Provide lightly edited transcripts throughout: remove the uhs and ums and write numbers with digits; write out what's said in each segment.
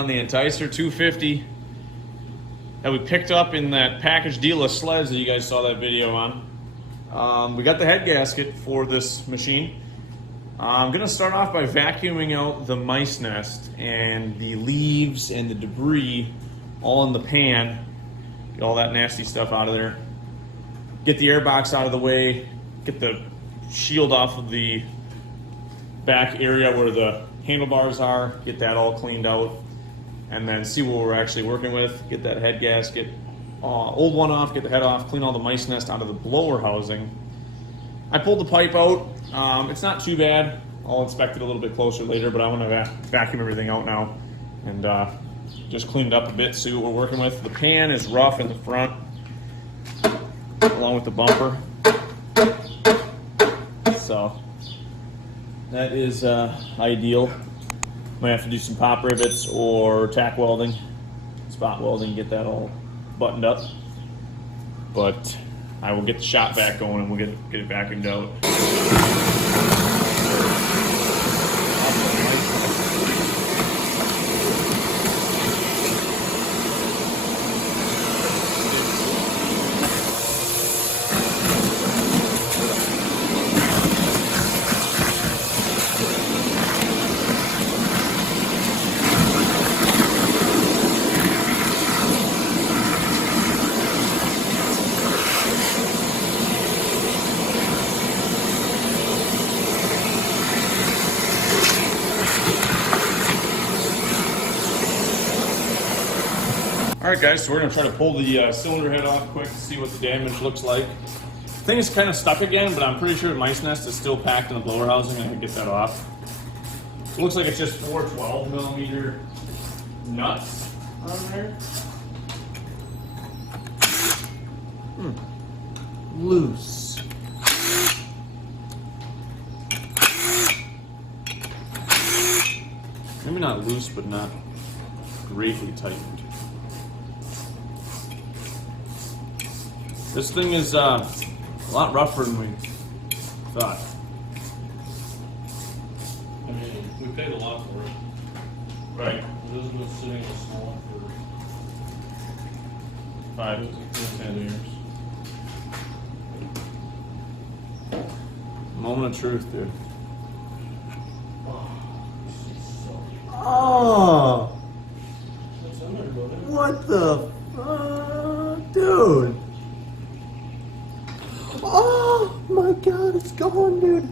on the Enticer 250 that we picked up in that package deal of sleds that you guys saw that video on. We got the head gasket for this machine. I'm gonna start off by vacuuming out the mice nest and the leaves and the debris all in the pan. Get all that nasty stuff out of there. Get the air box out of the way. Get the shield off of the back area where the handlebars are. Get that all cleaned out. And then see what we're actually working with. Get that head gasket, old one off, get the head off, clean all the mice nest out of the blower housing. I pulled the pipe out. It's not too bad. I'll inspect it a little bit closer later, but I want to vacuum everything out now and just clean it up a bit, see what we're working with. The pan is rough in the front, along with the bumper. So that is ideal. Might have to do some pop rivets or tack welding, spot welding, get that all buttoned up. But I will get the shop vac going and we'll get it vacuumed out. Alright guys, so we're going to try to pull the cylinder head off quick to see what the damage looks like. The thing is kind of stuck again, but I'm pretty sure the mice nest is still packed in the blower housing and I can get that off. It looks like it's just 4 12mm nuts on there. Loose. Maybe not loose, but not greatly tightened. This thing is a lot rougher than we thought. I mean, we paid a lot for it. Right. It hasn't been sitting in the swamp for 5 to 10 years. Moment of truth, dude. Oh! What's in there, buddy? What the fuck? Dude! Oh my god, it's gone, dude!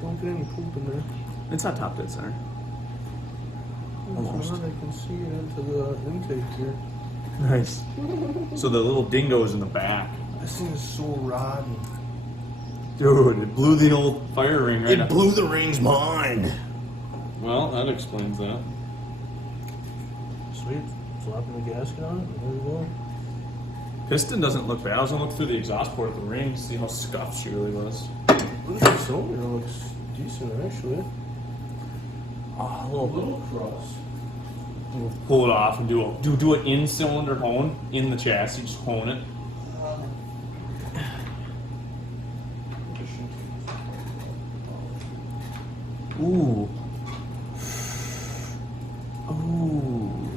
Don't get any poop in there. It's not top dead center. Almost. I can see it into the intake here. Nice. So the little dingo's in the back. This thing is so rotten. Dude, it blew the old fire ring right It blew the ring's mind. Well, that explains that. Sweet. Slapping the gasket on it, there you go. Piston doesn't look bad. I was gonna look through the exhaust port of the ring to see how scuffed she really was. Look at the cylinder, it looks decent actually. Oh, A little cross. We'll pull it off and do an in-cylinder hone in the chassis. Just hone it. Ooh. Ooh.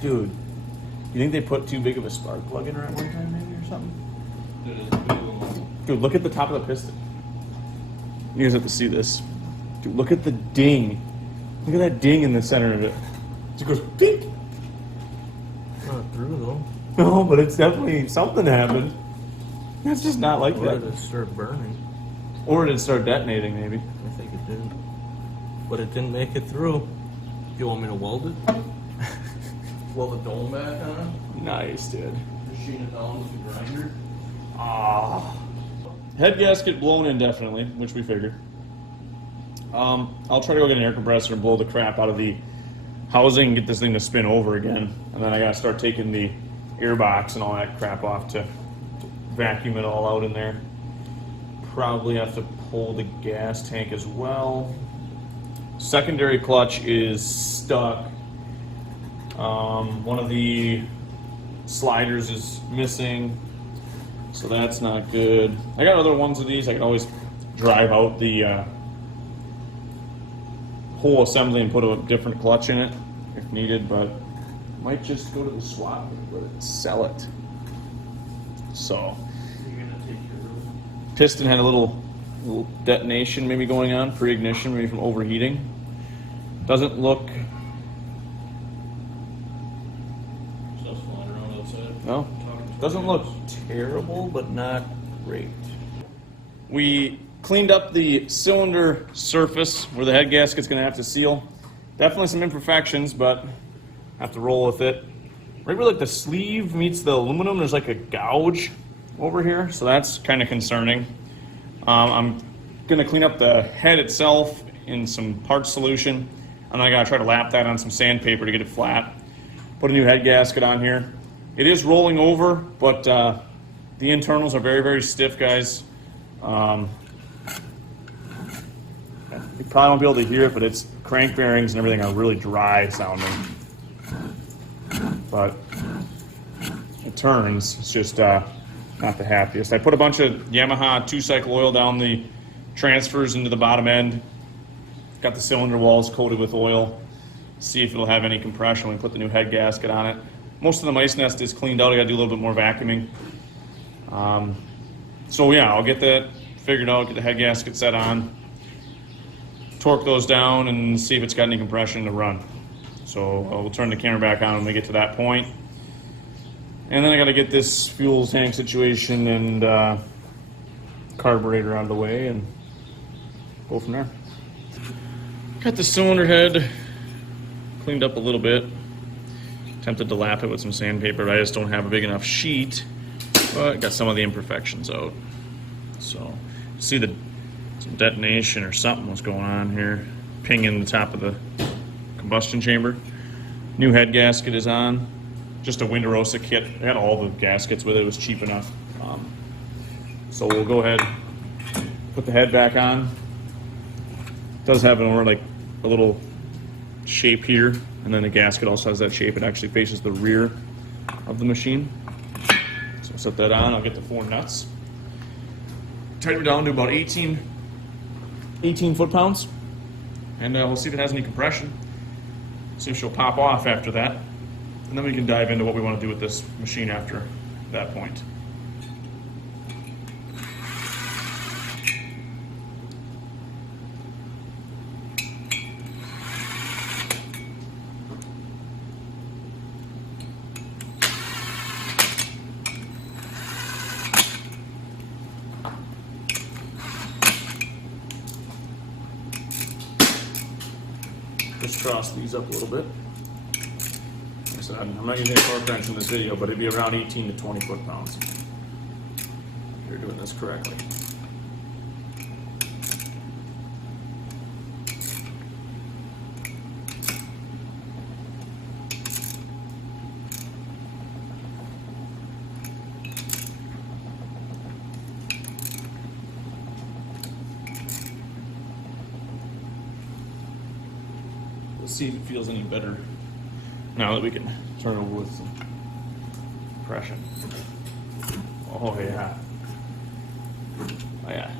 Dude, you think they put too big of a spark plug in her at one time maybe or something? It is a big one. Dude, look at the top of the piston. You guys have to see this. Dude, look at the ding. Look at that ding in the center of it. It goes pink. Not through though. No, but it's definitely something happened. It's just not like Or that. did it start burning? Or did it start detonating maybe? I think it did. But it didn't make it through. Do you want me to weld it? Weld the dome back on it? Nice, dude. Machine it down with the grinder? Ah. Head gasket blown in definitely, which we figured. I'll try to go get an air compressor and blow the crap out of the housing and get this thing to spin over again. And then I gotta start taking the air box and all that crap off to vacuum it all out in there. Probably have to pull the gas tank as well. Secondary clutch is stuck. One of the sliders is missing, so that's not good. I got other ones of these. I can always drive out the whole assembly and put a different clutch in it if needed, but might just go to the swap and sell it. So piston had a little detonation maybe going on, pre-ignition, maybe from overheating. Doesn't look, Stuff's flying around outside. no, doesn't look terrible, but not great. We cleaned up the cylinder surface where the head gasket's gonna have to seal. Definitely some imperfections, but have to roll with it. Right where like the sleeve meets the aluminum, there's like a gouge over here, so that's kind of concerning. I'm gonna clean up the head itself in some part solution, and I gotta try to lap that on some sandpaper to get it flat. Put a new head gasket on here. It is rolling over, but the internals are very, very stiff, guys. You probably won't be able to hear it, but its crank bearings and everything are really dry sounding. But it turns, it's just not the happiest. I put a bunch of Yamaha 2-cycle oil down the transfers into the bottom end. Got the cylinder walls coated with oil. See if it'll have any compression when we put the new head gasket on it. Most of the mice nest is cleaned out. I gotta do a little bit more vacuuming. So yeah, I'll get that figured out, get the head gasket set on, torque those down, and see if it's got any compression to run. So we'll turn the camera back on when we get to that point. And then I gotta get this fuel tank situation and carburetor out of the way and go from there. Got the cylinder head cleaned up a little bit. Tempted to lap it with some sandpaper, but I just don't have a big enough sheet. But got some of the imperfections out. So see some detonation or something was going on here. Pinging the top of the combustion chamber. New head gasket is on. Just a Winderosa kit. I had all the gaskets with it. It was cheap enough. So we'll go ahead, put the head back on. It does have a little shape here, and then the gasket also has that shape. It actually faces the rear of the machine. So I'll set that on. I'll get the 4 nuts. Tighten it down to about 18 foot-pounds, and we'll see if it has any compression. See if she'll pop off after that, and then we can dive into what we want to do with this machine after that point. Just cross these up a little bit. Like I said, I'm not using a torque wrench in this video, but it'd be around 18 to 20 foot-pounds. You're doing this correctly. See if it feels any better now that we can turn over with some compression. Oh yeah. Oh yeah.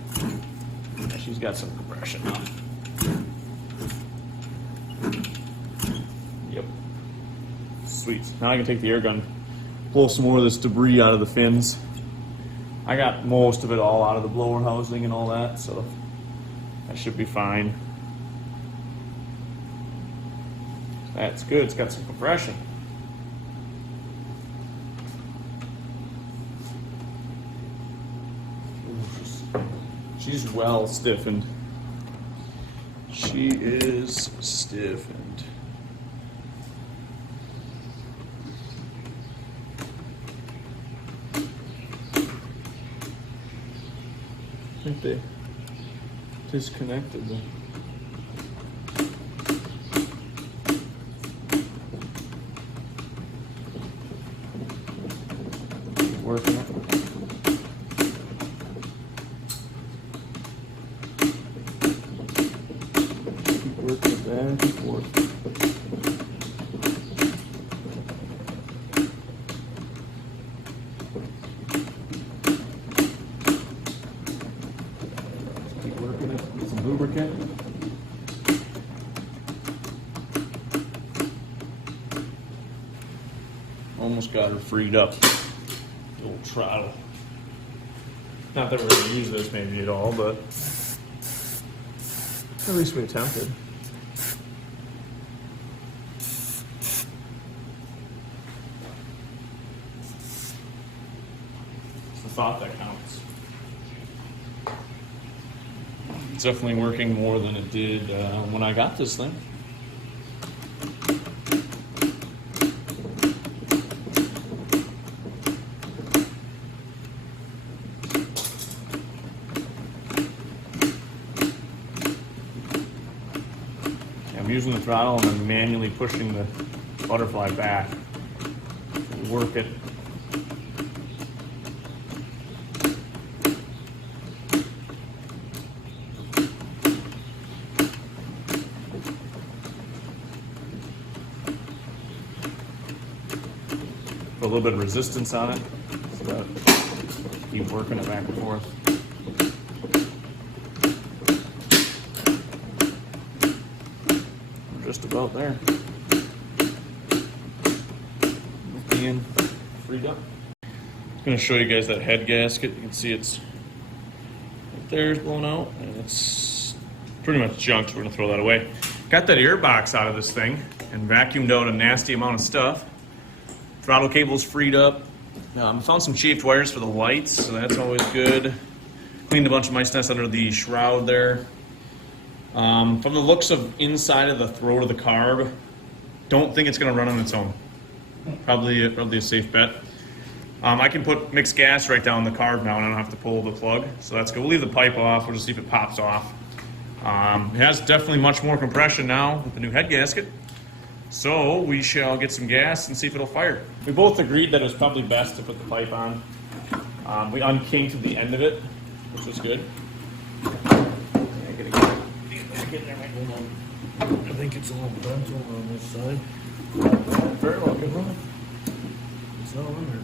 Yeah, she's got some compression now. Yep. Sweet. Now I can take the air gun, blow some more of this debris out of the fins. I got most of it all out of the blower housing and all that, so that should be fine. That's good, it's got some compression. Ooh, she's well stiffened. She is stiffened. I think they disconnected them. Working it. Keep working it back and forth. Keep working it with some lubricant. almost got her freed up. The old throttle. Not that we're going to use this maybe at all, but at least we attempted. It's the thought that counts. It's definitely working more than it did when I got this thing. I'm using the throttle and then manually pushing the butterfly back to work it. Put a little bit of resistance on it so that keep working it back and forth. Just about there. Being freed up. I'm going to show you guys that head gasket. You can see it's right there, is blown out, and it's pretty much junk. So we're going to throw that away. Got that ear box out of this thing and vacuumed out a nasty amount of stuff. Throttle cable's freed up. Found some chafed wires for the lights, so that's always good. Cleaned a bunch of mice nests under the shroud there. From the looks of inside of the throat of the carb, don't think it's going to run on its own. Probably a safe bet. I can put mixed gas right down the carb now, and I don't have to pull the plug, so that's good. We'll leave the pipe off. We'll just see if it pops off. It has definitely much more compression now with the new head gasket. So we shall get some gas and see if it'll fire. We both agreed that it was probably best to put the pipe on. We unkinked the end of it, which was good. I think it's a little bent over on this side. Very well, good run. It's not on there.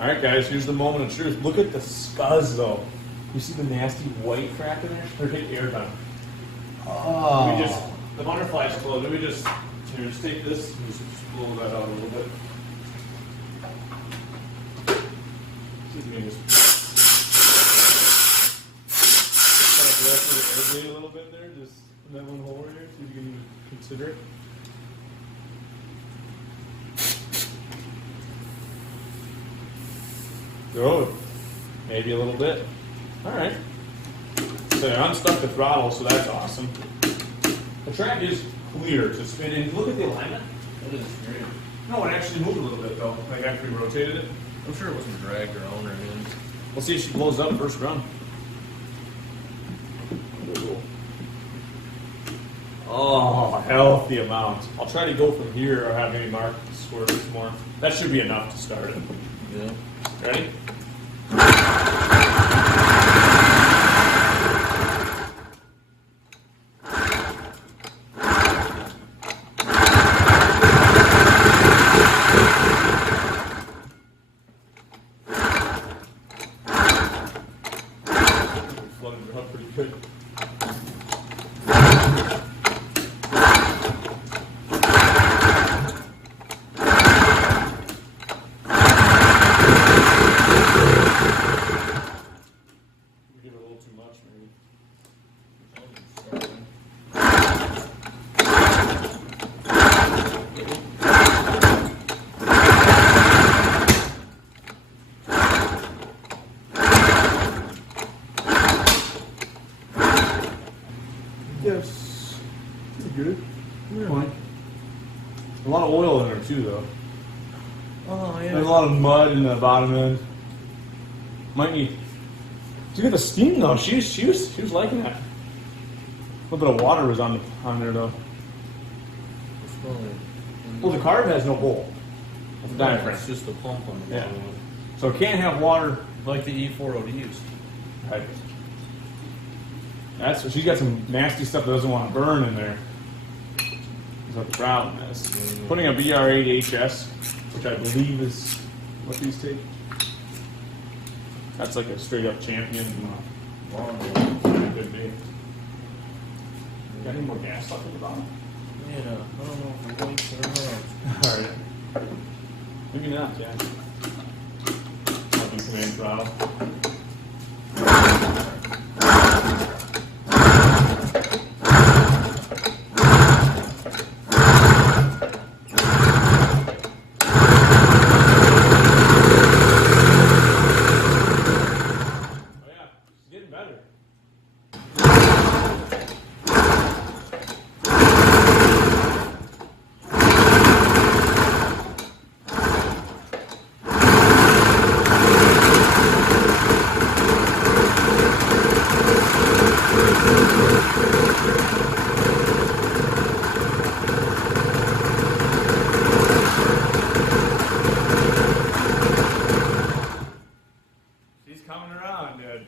All right, guys, here's the moment of truth. Look at the scuzz, though. You see the nasty white crap in there? They're hitting air time. Oh. The butterfly's closed. Let me just take this and just blow that out a little bit. See if we can just kind of go through the air blade a little bit there. Just in that one hole right here. See if you can consider it. Oh, maybe a little bit. All right. So I unstuck the throttle, so that's awesome. The track is clear to spin in. Look at the alignment. That is great. No, it actually moved a little bit though. Like after we rotated it. I'm sure it wasn't dragged around or anything. We'll see if she blows up first run. Oh, healthy amount. I'll try to go from here or have maybe Mark squirt this more. That should be enough to start it. Yeah. Ready? Flooded her up pretty good. Give it a little too much, maybe. Yes. Pretty good. Fine. A lot of oil in there too, though. Oh, yeah. There's a lot of mud in the bottom end. Might need. Look at the steam though. She was liking that. A little bit of water was on there though. It's probably. Well, the carb has no bowl. It's a diaphragm. It's just a pump on the Yeah. bottom. So it can't have water. Like the E4ODs. Right. That's so she's got some nasty stuff that doesn't want to burn in there. Is what the problem is. Putting a BR8HS, which I believe is what these take. That's like a straight up champion. Could be. Got any more gas stuff in the bottom? Yeah, I don't know if the weights are around. All right. Maybe not, yeah. Open command throttle. Oh yeah, it's getting better. He's coming around, dude.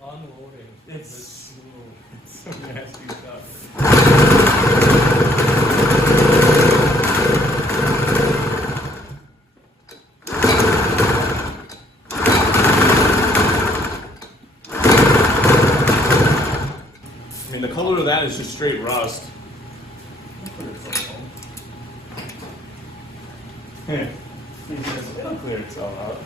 Unloading. It's some nasty stuff. I mean, the color of that is just straight rust. It'll clear itself out.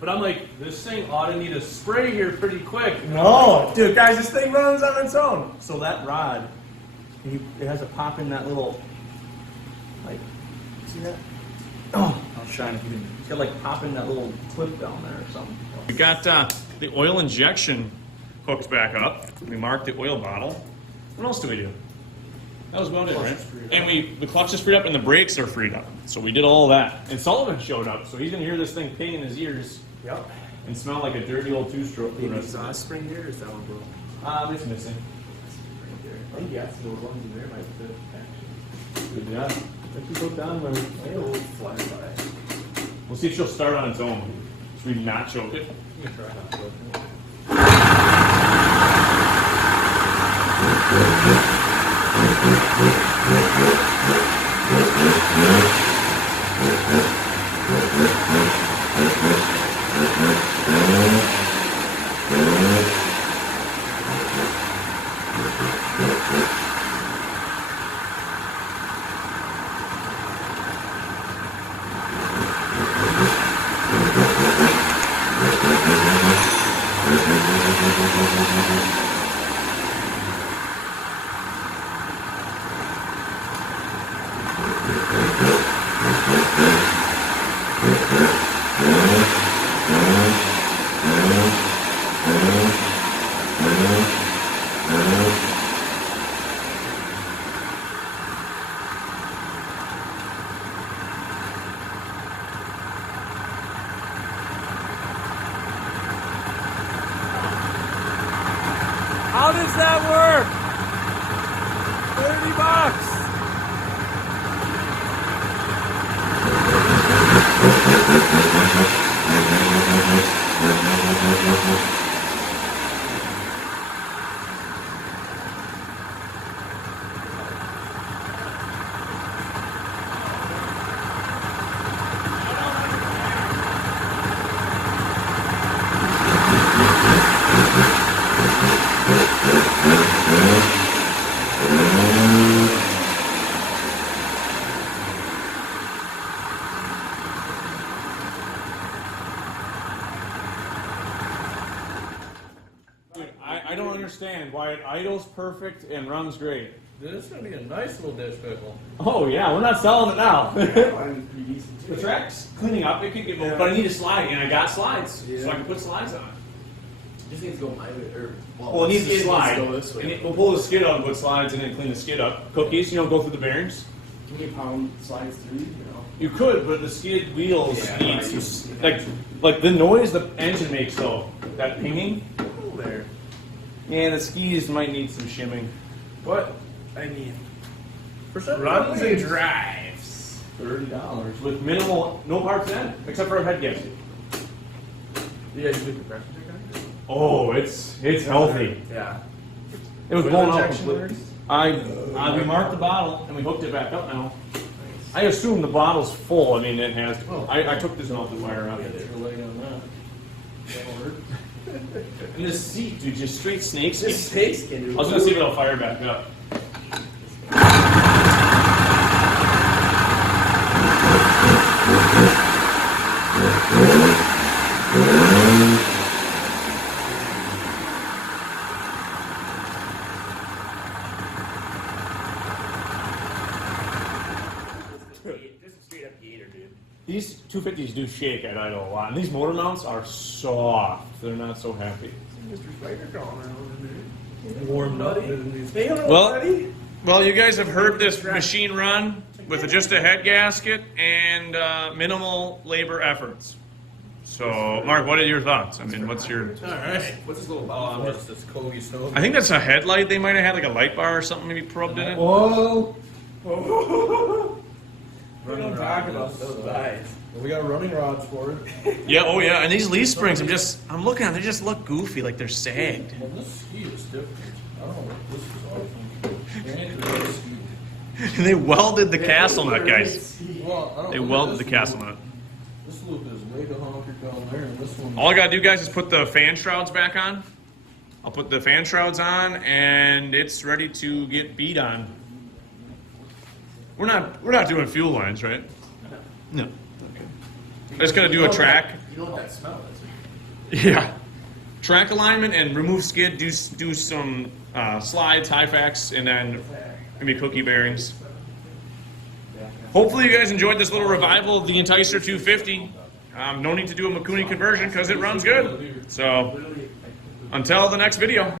But I'm like, this thing ought to need a spray here pretty quick. No, dude, guys, this thing runs on its own. So that rod, it has a pop in that little, like, see that? Oh, I'll shine if you can. It's got like pop in that little clip down there or something. We got the oil injection hooked back up. We marked the oil bottle. What else do we do? That was about it, right? And the clutch is freed up and the brakes are freed up. So we did all that. And Sullivan showed up, so he's gonna hear this thing ping in his ears. Yep. And smell like a dirty old two-stroke. The exhaust spring here, or is that one broke? It's missing. Right there. I think yes, the ones in there might fit, actually. Good job. Let you go down, man. It'll fly by. We'll see if she'll start on its own. Should we not choke it? You can try not to. How does that work? $30. understand why it idles perfect and runs great. Dude, it's gonna be a nice little dish pickle. Oh yeah, we're not selling it now. Mine's pretty decent too. The track's cleaning up, it could get moved, but I need a slide, and I got slides, so Yeah. I can put slides on it. Just needs to go my way, or Well, it needs to slide. Go this way. And we'll pull the skid out and put slides in and clean the skid up. Cookies, go through the bearings. Can you pound slides through? You could, but the skid wheels Yeah, need right. to, like the noise the engine makes though, that pinging. Oh, there. Yeah, the skis might need some shimming. But I mean, For some runs and reason, drives. $30 with minimal, no parts in, except for a head gasket. You guys do compression check on it? Oh, it's healthy. Yeah. It was Oil blown out injection completely. works? We marked the bottle and we hooked it back up now. I assume the bottle's full. I mean, it has. I took this off the wire out. get your leg on that. That'll work. And this seat, dude, just straight snake skin. This snake skin, dude. I was gonna see if it'll fire back up. Just a straight up gator, dude. These 250s do shake at idle a lot. And these motor mounts are soft. They're not so happy. Mr. Spider crawling around in there. Warmed up. Hey, hello, Well- buddy. Well, you guys have heard this machine run with just a head gasket and minimal labor efforts. So, Mark, what are your thoughts? I mean, what's your... All right. What's this little Oh, bottle what's this Kobe stove? I think that's a headlight. They might have had like a light bar or something maybe probed in it. Whoa! We don't talk about those eyes. We got running rods for it. Yeah, oh yeah, and these leaf springs, I'm looking at them, they just look goofy, like they're sagged. Well, this ski is different. I don't know what this is awesome. Granted, this ski. And they welded the castle nut, guys. Well, I don't They look at welded the this castle loop. nut. This loop is way to honker down there, and this one. All I gotta do, guys, is put the fan shrouds back on. I'll put the fan shrouds on, and it's ready to get beat on. We're not doing fuel lines, right? No. Okay. I'm just gonna do a track. You know what that smell is? Yeah. Track alignment and remove skid, do some slides, high facts, and then maybe cookie bearings. Hopefully you guys enjoyed this little revival of the Enticer 250. No need to do a Makuni conversion because it runs good. So until the next video.